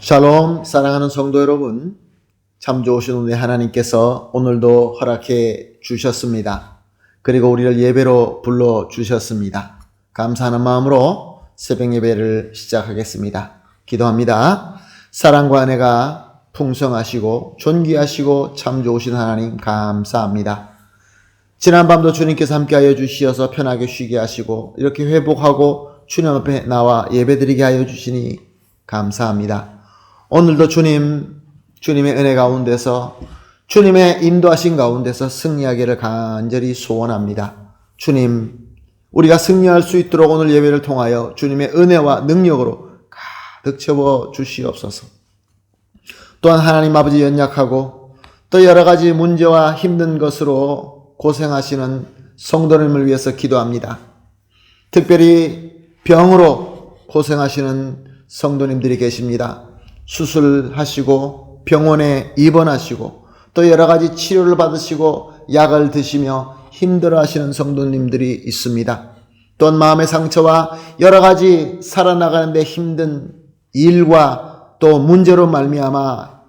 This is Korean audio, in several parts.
샬롬, 사랑하는 성도 여러분, 참 좋으신 우리 하나님께서 오늘도 허락해 주셨습니다. 그리고 우리를 예배로 불러 주셨습니다. 감사하는 마음으로 새벽 예배를 시작하겠습니다. 기도합니다. 사랑과 은혜가 풍성하시고 존귀하시고 참 좋으신 하나님 감사합니다. 지난밤도 주님께서 함께하여 주시어서 편하게 쉬게 하시고 이렇게 회복하고 주님 앞에 나와 예배드리게 하여 주시니 감사합니다. 오늘도 주님의 은혜 가운데서 주님의 인도하신 가운데서 승리하기를 간절히 소원합니다. 주님, 우리가 승리할 수 있도록 오늘 예배를 통하여 주님의 은혜와 능력으로 가득 채워 주시옵소서. 또한 하나님 아버지 연약하고 또 여러 가지 문제와 힘든 것으로 고생하시는 성도님을 위해서 기도합니다. 특별히 병으로 고생하시는 성도님들이 계십니다. 수술하시고 병원에 입원하시고 또 여러 가지 치료를 받으시고 약을 드시며 힘들어하시는 성도님들이 있습니다. 또한 마음의 상처와 여러 가지 살아나가는데 힘든 일과 또 문제로 말미암아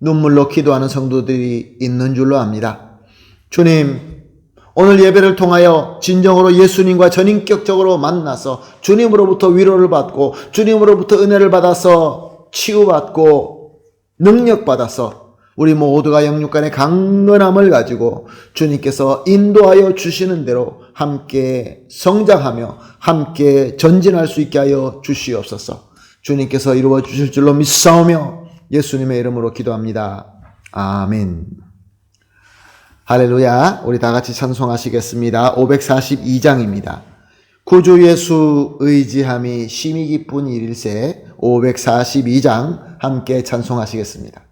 눈물로 기도하는 성도들이 있는 줄로 압니다. 주님, 오늘 예배를 통하여 진정으로 예수님과 전인격적으로 만나서 주님으로부터 위로를 받고 주님으로부터 은혜를 받아서 치유받고 능력받아서 우리 모두가 영육간의 강건함을 가지고 주님께서 인도하여 주시는 대로 함께 성장하며 함께 전진할 수 있게 하여 주시옵소서. 주님께서 이루어 주실 줄로 믿사오며 예수님의 이름으로 기도합니다. 아멘. 할렐루야. 우리 다 같이 찬송하시겠습니다. 542장입니다. 구주 예수 의지함이 심히 기쁜 일일세. 542장 함께 찬송하시겠습니다.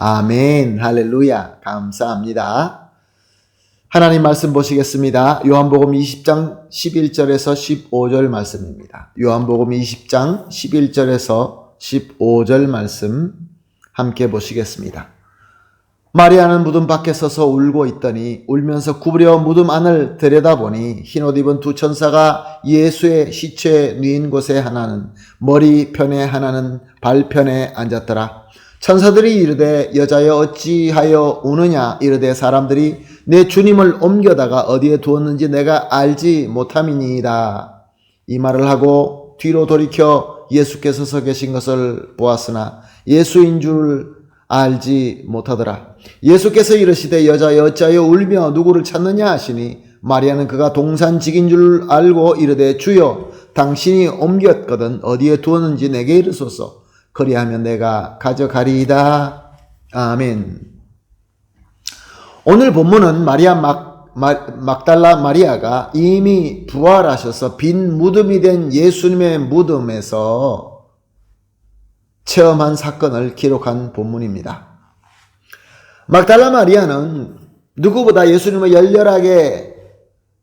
아멘. 할렐루야. 감사합니다. 하나님 말씀 보시겠습니다. 요한복음 20장 11절에서 15절 말씀입니다. 요한복음 20장 11절에서 15절 말씀 함께 보시겠습니다. 마리아는 무덤 밖에 서서 울고 있더니 울면서 구부려 무덤 안을 들여다보니 흰옷 입은 두 천사가 예수의 시체 누인 곳에 하나는 머리 편에 하나는 발 편에 앉았더라. 천사들이 이르되 여자여 어찌하여 우느냐 이르되 사람들이 내 주님을 옮겨다가 어디에 두었는지 내가 알지 못함이니이다. 이 말을 하고 뒤로 돌이켜 예수께서 서 계신 것을 보았으나 예수인 줄 알지 못하더라. 예수께서 이르시되 여자여 어찌하여 울며 누구를 찾느냐 하시니 마리아는 그가 동산직인 줄 알고 이르되 주여 당신이 옮겼거든 어디에 두었는지 내게 이르소서. 그리하면 내가 가져가리이다. 아멘. 오늘 본문은 막달라 마리아가 이미 부활하셔서 빈 무덤이 된 예수님의 무덤에서 체험한 사건을 기록한 본문입니다. 막달라 마리아는 누구보다 예수님을 열렬하게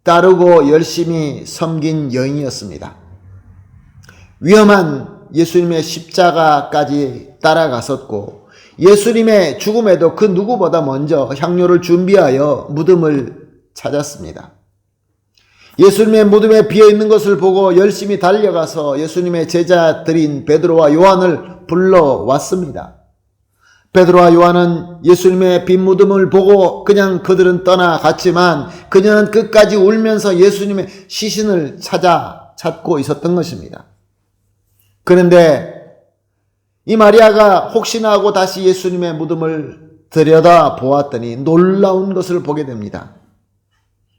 따르고 열심히 섬긴 여인이었습니다. 위험한 예수님의 십자가까지 따라갔었고 예수님의 죽음에도 그 누구보다 먼저 향료를 준비하여 무덤을 찾았습니다. 예수님의 무덤에 비어있는 것을 보고 열심히 달려가서 예수님의 제자들인 베드로와 요한을 불러왔습니다. 베드로와 요한은 예수님의 빈 무덤을 보고 그냥 그들은 떠나갔지만 그녀는 끝까지 울면서 예수님의 시신을 찾고 있었던 것입니다. 그런데 이 마리아가 혹시나 하고 다시 예수님의 무덤을 들여다 보았더니 놀라운 것을 보게 됩니다.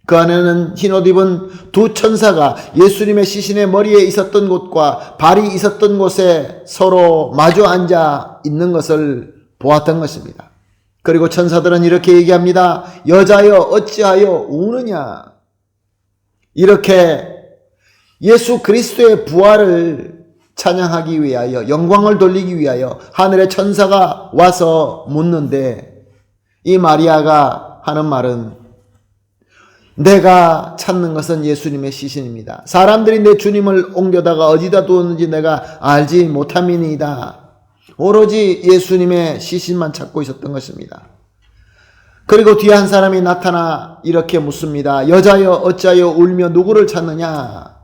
그 안에는 흰옷 입은 두 천사가 예수님의 시신의 머리에 있었던 곳과 발이 있었던 곳에 서로 마주 앉아 있는 것을 보았던 것입니다. 그리고 천사들은 이렇게 얘기합니다. 여자여 어찌하여 우느냐. 이렇게 예수 그리스도의 부활을 찬양하기 위하여 영광을 돌리기 위하여 하늘의 천사가 와서 묻는데 이 마리아가 하는 말은 내가 찾는 것은 예수님의 시신입니다. 사람들이 내 주님을 옮겨다가 어디다 두었는지 내가 알지 못함이니이다. 오로지 예수님의 시신만 찾고 있었던 것입니다. 그리고 뒤에 한 사람이 나타나 이렇게 묻습니다. 여자여 어찌하여 울며 누구를 찾느냐.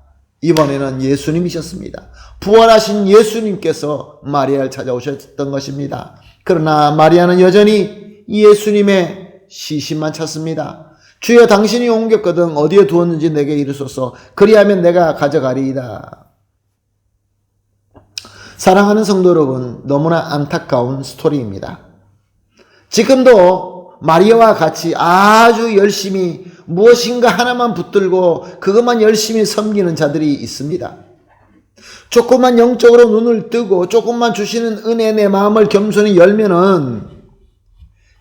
이번에는 예수님이셨습니다. 부활하신 예수님께서 마리아를 찾아오셨던 것입니다. 그러나 마리아는 여전히 예수님의 시신만 찾습니다. 주여 당신이 옮겼거든 어디에 두었는지 내게 이르소서. 그리하면 내가 가져가리이다. 사랑하는 성도 여러분, 너무나 안타까운 스토리입니다. 지금도 마리아와 같이 아주 열심히 무엇인가 하나만 붙들고 그것만 열심히 섬기는 자들이 있습니다. 조금만 영적으로 눈을 뜨고 조금만 주시는 은혜 내 마음을 겸손히 열면은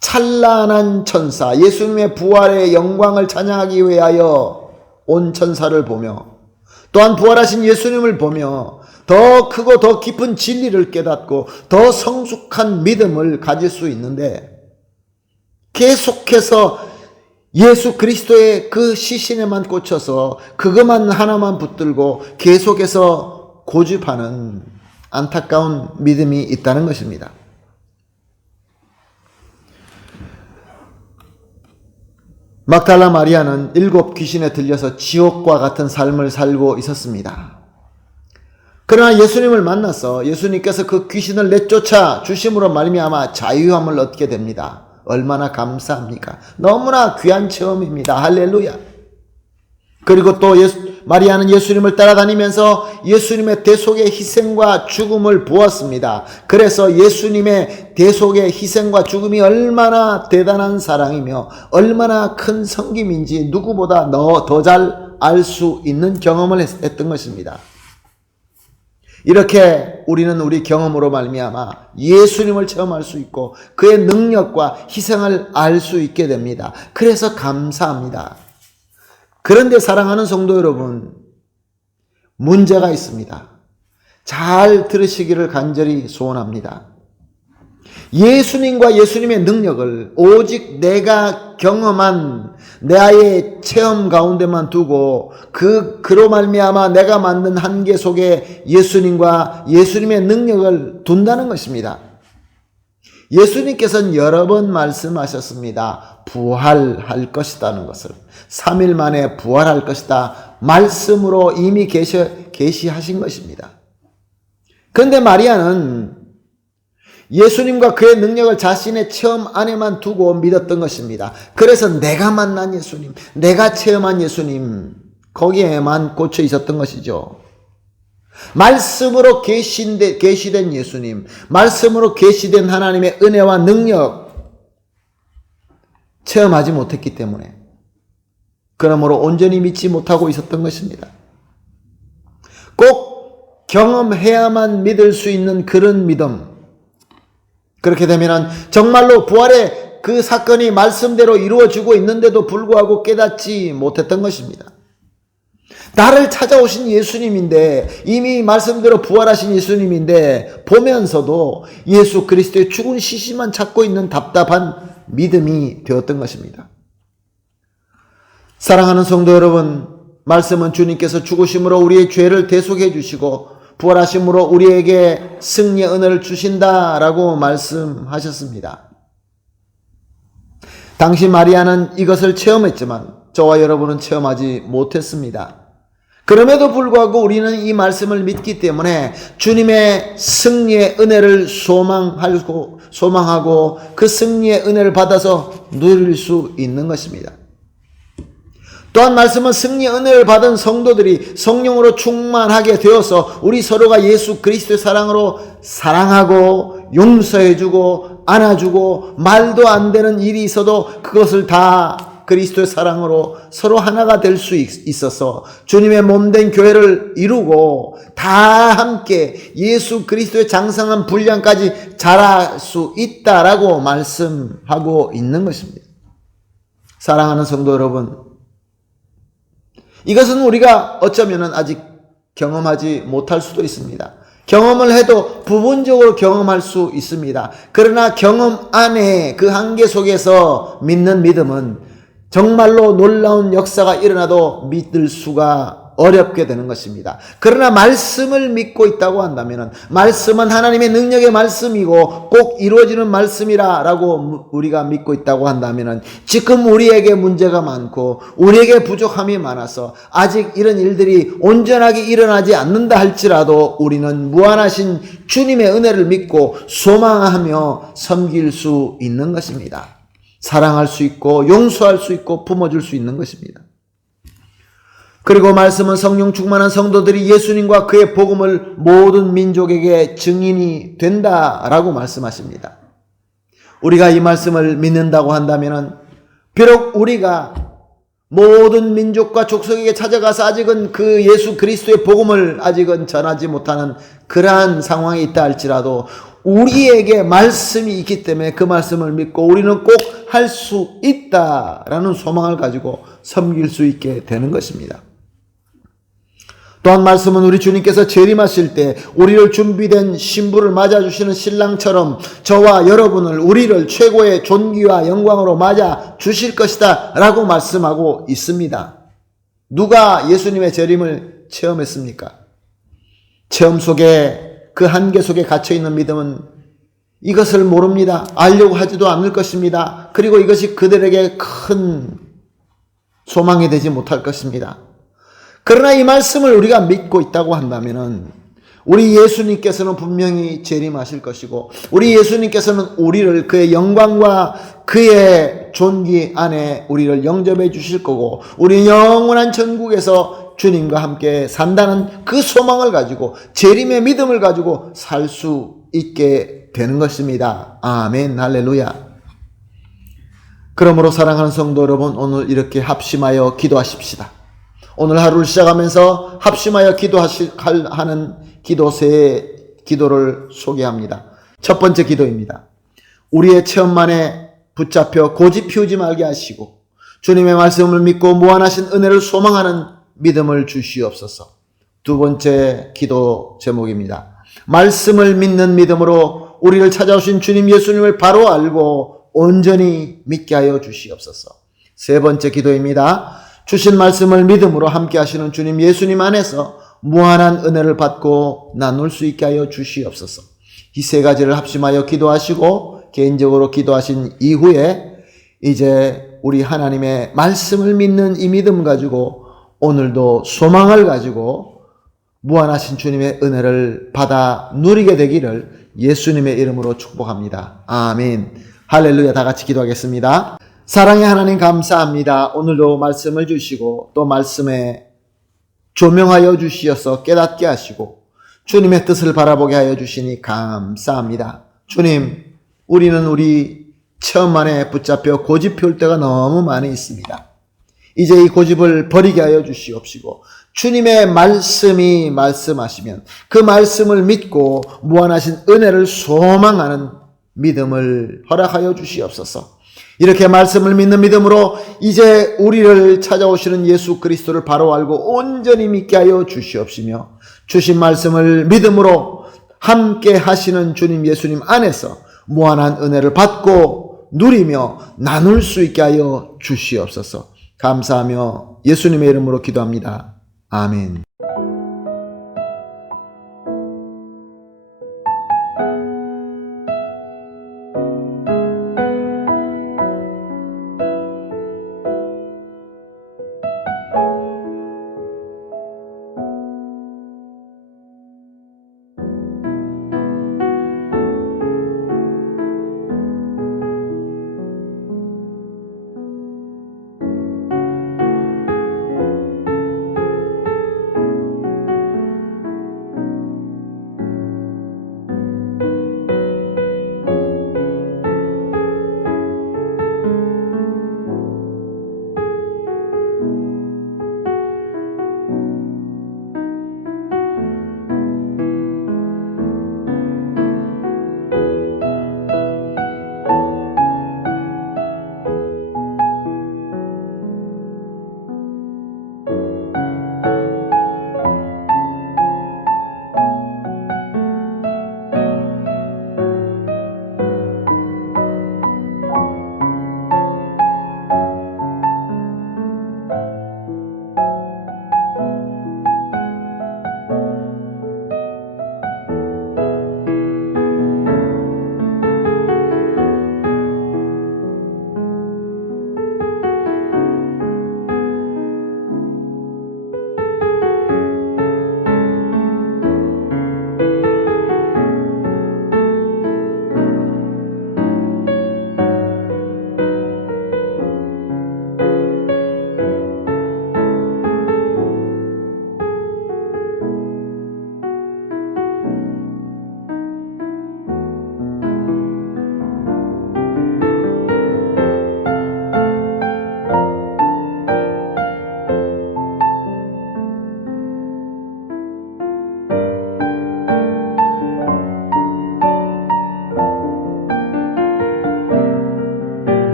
찬란한 천사, 예수님의 부활의 영광을 찬양하기 위하여 온 천사를 보며 또한 부활하신 예수님을 보며 더 크고 더 깊은 진리를 깨닫고 더 성숙한 믿음을 가질 수 있는데 계속해서 예수 그리스도의 그 시신에만 꽂혀서 그것만 하나만 붙들고 계속해서 고집하는 안타까운 믿음이 있다는 것입니다. 막달라 마리아는 7 귀신에 들려서 지옥과 같은 삶을 살고 있었습니다. 그러나 예수님을 만나서 예수님께서 그 귀신을 내쫓아 주심으로 말미암아 자유함을 얻게 됩니다. 얼마나 감사합니까? 너무나 귀한 체험입니다. 할렐루야. 그리고 또 마리아는 예수님을 따라다니면서 예수님의 대속의 희생과 죽음을 보았습니다. 그래서 예수님의 대속의 희생과 죽음이 얼마나 대단한 사랑이며 얼마나 큰 섬김인지 누구보다 더 잘 알 수 있는 경험을 했던 것입니다. 이렇게 우리는 우리 경험으로 말미암아 예수님을 체험할 수 있고 그의 능력과 희생을 알 수 있게 됩니다. 그래서 감사합니다. 그런데 사랑하는 성도 여러분, 문제가 있습니다. 잘 들으시기를 간절히 소원합니다. 예수님과 예수님의 능력을 오직 내가 경험한 나의 체험 가운데만 두고 그로 말미암아 내가 만든 한계 속에 예수님과 예수님의 능력을 둔다는 것입니다. 예수님께서는 여러 번 말씀하셨습니다. 부활할 것이라는 것을. 3일 만에 부활할 것이다. 말씀으로 이미 계시하신 것입니다. 그런데 마리아는 예수님과 그의 능력을 자신의 체험 안에만 두고 믿었던 것입니다. 그래서 내가 만난 예수님, 내가 체험한 예수님, 거기에만 꽂혀 있었던 것이죠. 말씀으로 계시된 예수님, 말씀으로 계시된 하나님의 은혜와 능력 체험하지 못했기 때문에 그러므로 온전히 믿지 못하고 있었던 것입니다. 꼭 경험해야만 믿을 수 있는 그런 믿음, 그렇게 되면 정말로 부활의 그 사건이 말씀대로 이루어지고 있는데도 불구하고 깨닫지 못했던 것입니다. 나를 찾아오신 예수님인데, 이미 말씀대로 부활하신 예수님인데 보면서도 예수 그리스도의 죽은 시신만 찾고 있는 답답한 믿음이 되었던 것입니다. 사랑하는 성도 여러분, 말씀은 주님께서 죽으심으로 우리의 죄를 대속해 주시고 부활하심으로 우리에게 승리의 은혜를 주신다라고 말씀하셨습니다. 당시 마리아는 이것을 체험했지만 저와 여러분은 체험하지 못했습니다. 그럼에도 불구하고 우리는 이 말씀을 믿기 때문에 주님의 승리의 은혜를 소망하고 그 승리의 은혜를 받아서 누릴 수 있는 것입니다. 또한 말씀은 승리의 은혜를 받은 성도들이 성령으로 충만하게 되어서 우리 서로가 예수 그리스도의 사랑으로 사랑하고 용서해주고 안아주고 말도 안 되는 일이 있어도 그것을 다 그리스도의 사랑으로 서로 하나가 될 수 있어서 주님의 몸된 교회를 이루고 다 함께 예수 그리스도의 장성한 분량까지 자랄 수 있다라고 말씀하고 있는 것입니다. 사랑하는 성도 여러분, 이것은 우리가 어쩌면 아직 경험하지 못할 수도 있습니다. 경험을 해도 부분적으로 경험할 수 있습니다. 그러나 경험 안에 그 한계 속에서 믿는 믿음은 정말로 놀라운 역사가 일어나도 믿을 수가 어렵게 되는 것입니다. 그러나 말씀을 믿고 있다고 한다면 말씀은 하나님의 능력의 말씀이고 꼭 이루어지는 말씀이라고 우리가 믿고 있다고 한다면 지금 우리에게 문제가 많고 우리에게 부족함이 많아서 아직 이런 일들이 온전하게 일어나지 않는다 할지라도 우리는 무한하신 주님의 은혜를 믿고 소망하며 섬길 수 있는 것입니다. 사랑할 수 있고 용서할 수 있고 품어줄 수 있는 것입니다. 그리고 말씀은 성령 충만한 성도들이 예수님과 그의 복음을 모든 민족에게 증인이 된다라고 말씀하십니다. 우리가 이 말씀을 믿는다고 한다면 비록 우리가 모든 민족과 족속에게 찾아가서 아직은 그 예수 그리스도의 복음을 아직은 전하지 못하는 그러한 상황에 있다 할지라도 우리에게 말씀이 있기 때문에 그 말씀을 믿고 우리는 꼭 할 수 있다라는 소망을 가지고 섬길 수 있게 되는 것입니다. 또한 말씀은 우리 주님께서 재림하실 때 우리를 준비된 신부를 맞아주시는 신랑처럼 저와 여러분을 우리를 최고의 존귀와 영광으로 맞아 주실 것이다 라고 말씀하고 있습니다. 누가 예수님의 재림을 체험했습니까? 체험 속에 그 한계 속에 갇혀있는 믿음은 이것을 모릅니다. 알려고 하지도 않을 것입니다. 그리고 이것이 그들에게 큰 소망이 되지 못할 것입니다. 그러나 이 말씀을 우리가 믿고 있다고 한다면 우리 예수님께서는 분명히 재림하실 것이고 우리 예수님께서는 우리를 그의 영광과 그의 존귀 안에 우리를 영접해 주실 거고 우리 영원한 천국에서 주님과 함께 산다는 그 소망을 가지고 재림의 믿음을 가지고 살 수 있게 되는 것입니다. 아멘, 할렐루야. 그러므로 사랑하는 성도 여러분, 오늘 이렇게 합심하여 기도하십시다. 오늘 하루를 시작하면서 합심하여 하는 기도 세 기도를 소개합니다. 첫 번째 기도입니다. 우리의 체험만에 붙잡혀 고집 피우지 말게 하시고 주님의 말씀을 믿고 무한하신 은혜를 소망하는 믿음을 주시옵소서. 두 번째 기도 제목입니다. 말씀을 믿는 믿음으로 우리를 찾아오신 주님 예수님을 바로 알고 온전히 믿게 하여 주시옵소서. 세 번째 기도입니다. 주신 말씀을 믿음으로 함께 하시는 주님 예수님 안에서 무한한 은혜를 받고 나눌 수 있게 하여 주시옵소서. 이 세 가지를 합심하여 기도하시고 개인적으로 기도하신 이후에 이제 우리 하나님의 말씀을 믿는 이 믿음 가지고 오늘도 소망을 가지고 무한하신 주님의 은혜를 받아 누리게 되기를 예수님의 이름으로 축복합니다. 아멘. 할렐루야. 다 같이 기도하겠습니다. 사랑의 하나님 감사합니다. 오늘도 말씀을 주시고 또 말씀에 조명하여 주시어서 깨닫게 하시고 주님의 뜻을 바라보게 하여 주시니 감사합니다. 주님, 우리는 우리 체험 안에 붙잡혀 고집피울 때가 너무 많이 있습니다. 이제 이 고집을 버리게 하여 주시옵시고 주님의 말씀이 말씀하시면 그 말씀을 믿고 무한하신 은혜를 소망하는 믿음을 허락하여 주시옵소서. 이렇게 말씀을 믿는 믿음으로 이제 우리를 찾아오시는 예수 그리스도를 바로 알고 온전히 믿게 하여 주시옵시며 주신 말씀을 믿음으로 함께 하시는 주님 예수님 안에서 무한한 은혜를 받고 누리며 나눌 수 있게 하여 주시옵소서. 감사하며 예수님의 이름으로 기도합니다. 아멘.